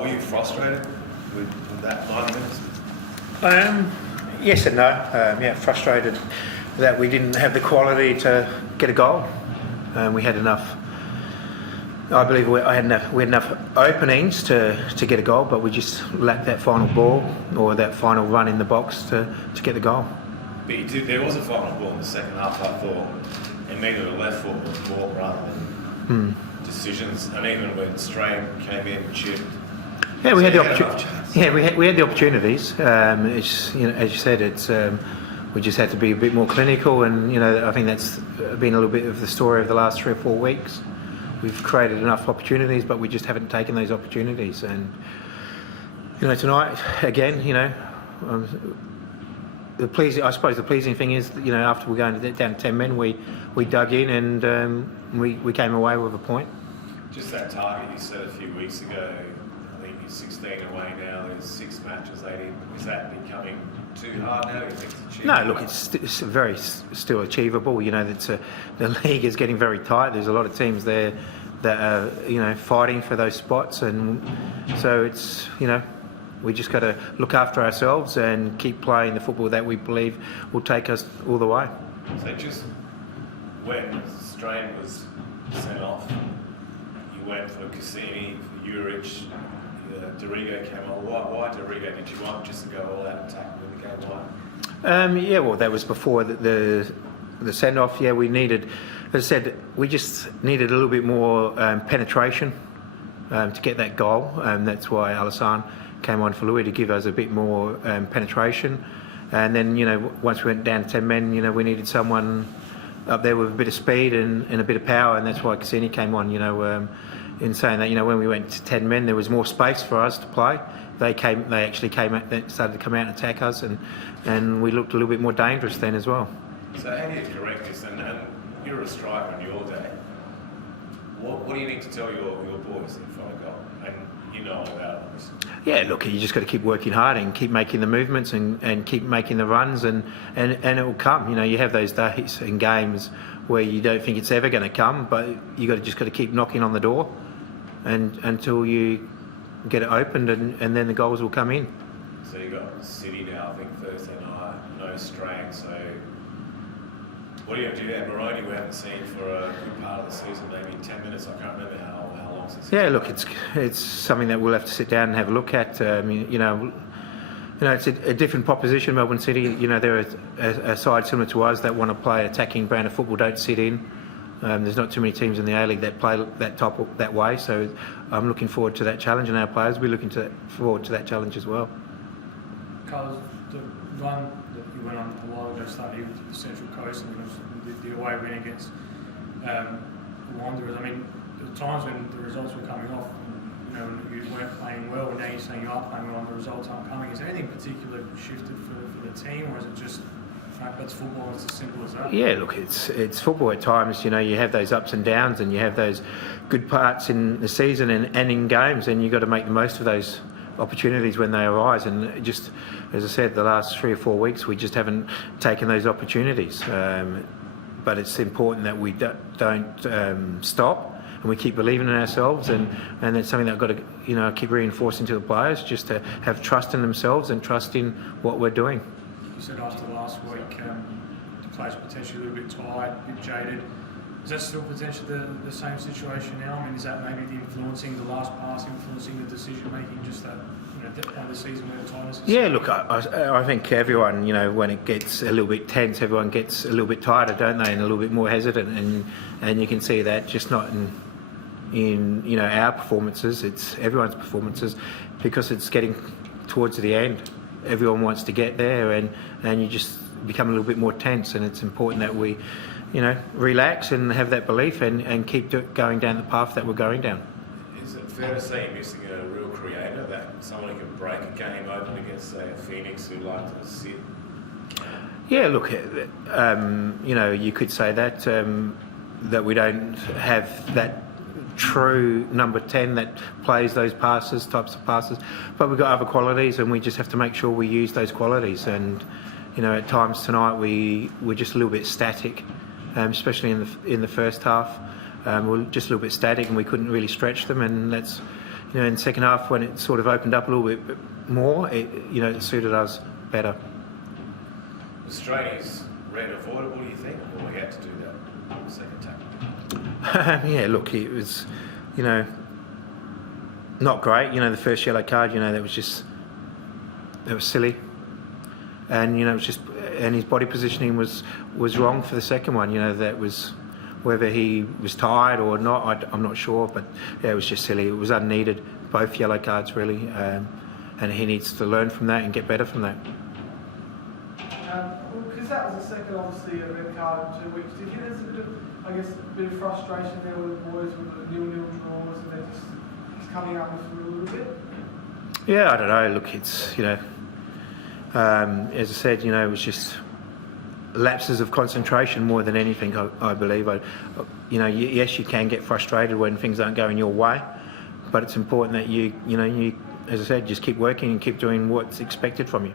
Were you frustrated with that 90 minutes? Yes and no. Frustrated that we didn't have the quality to get a goal. We had enough. I believe we had enough openings to get a goal, but we just lacked that final ball or that final run in the box to get the goal. But there was a final ball in the second half, I thought, and neither the left foot was bought rather than decisions. And even when Strain came in and chipped. Yeah, we had the opportunity. Yeah, we had the opportunities. It's, as you said, it's we just had to be a bit more clinical, and I think that's been a little bit of the story of the last 3 or 4 weeks. We've created enough opportunities, but we just haven't taken those opportunities. And tonight again, I suppose the pleasing thing is, after we're going down to 10 men, we dug in and we came away with a point. Just that target you said a few weeks ago. I think you're 16 away now. There's 6 matches, 18. Is that becoming too hard now? You think it's achievable? No, look, it's very still achievable. the league is getting very tight. There's a lot of teams there that are fighting for those spots, and so it's we just got to look after ourselves and keep playing the football that we believe will take us all the way. So just when Strain was sent off, you went for Cassini, for Urich, Dorigo came on. Why Dorigo? Did you want just to go all out and tackle in the game? Why? Well, that was before the send-off. Yeah, we needed, as I said, we just needed a little bit more penetration to get that goal. That's why Alassane came on for Louis, to give us a bit more penetration. And then, once we went down to 10 men, we needed someone up there with a bit of speed and a bit of power, and that's why Cassini came on, in saying that, when we went to 10 men, there was more space for us to play. They actually started to come out and attack us, and we looked a little bit more dangerous then as well. So how do you correct this? And you're a striker in your day. What do you need to tell your boys in front of goal? And about this. Yeah, look, you just got to keep working hard and keep making the movements and keep making the runs, and it will come. You have those days in games where you don't think it's ever going to come, but just got to keep knocking on the door, and until you get it opened, and then the goals will come in. So you got City now, I think Thursday night, no Strain. So what do you have to do there? Moroni, we haven't seen for a good part of the season, maybe 10 minutes. I can't remember how long since. Yeah, look, it's something that we'll have to sit down and have a look at. It's a different proposition. Melbourne City, they're a side similar to us that want to play attacking brand of football, don't sit in. There's not too many teams in the A-League that play that way, so I'm looking forward to that challenge, and our players will be looking forward to that challenge as well. Carl, the run that you went on a while ago started with the Central Coast, and the away win against Wanderers. I mean, there were times when the results were coming off, you weren't playing well, and now you're saying you are playing well and the results aren't coming. Is there anything particular shifted for the team, or is it just that's football, it's as simple as that? Yeah, look, it's football at times. You have those ups and downs, and you have those good parts in the season and in games, and you've got to make the most of those opportunities when they arise. And just, as I said, the last 3 or 4 weeks, we just haven't taken those opportunities. But it's important that we don't stop, and we keep believing in ourselves, and it's something that I've got to keep reinforcing to the players, just to have trust in themselves and trust in what we're doing. You said after last week, the players potentially a little bit tired, a bit jaded. Is that still potentially the same situation now? I mean, is that maybe influencing the last pass, influencing the decision making, just that point of the season where the tightness is? Yeah, look, I think everyone, when it gets a little bit tense, everyone gets a little bit tighter, don't they, and a little bit more hesitant, and you can see that just not in our performances, it's everyone's performances, because it's getting towards the end. Everyone wants to get there, and you just become a little bit more tense, and it's important that we relax and have that belief and keep going down the path that we're going down. Is it fair to say you're missing a real creator, that someone who can break a game open against, say, a Phoenix who like to sit? Yeah, look, you could say that we don't have that true number 10 that plays those types of passes, but we've got other qualities, and we just have to make sure we use those qualities. And at times tonight we're just a little bit static, especially in the first half. We're just a little bit static, and we couldn't really stretch them, and that's you know, in the second half when it sort of opened up a little bit more, it suited us better. Australia's red avoidable, do you think, or we had to do that second tackle? Yeah, look, it was, not great. The first yellow card, that was silly, and it was just, and his body positioning was wrong for the second one. That was, whether he was tired or not, I'm not sure, but yeah, it was just silly. It was unneeded, both yellow cards really, and he needs to learn from that and get better from that. Because that was the second, obviously, a red card in 2 weeks. Did you think there's a bit of frustration there with the boys with the 0-0 draws and they're just coming up with a little bit? Yeah, I don't know. Look, it's, as I said, it was just lapses of concentration more than anything, I believe. Yes, you can get frustrated when things aren't going your way, but it's important that you, as I said, just keep working and keep doing what's expected from you.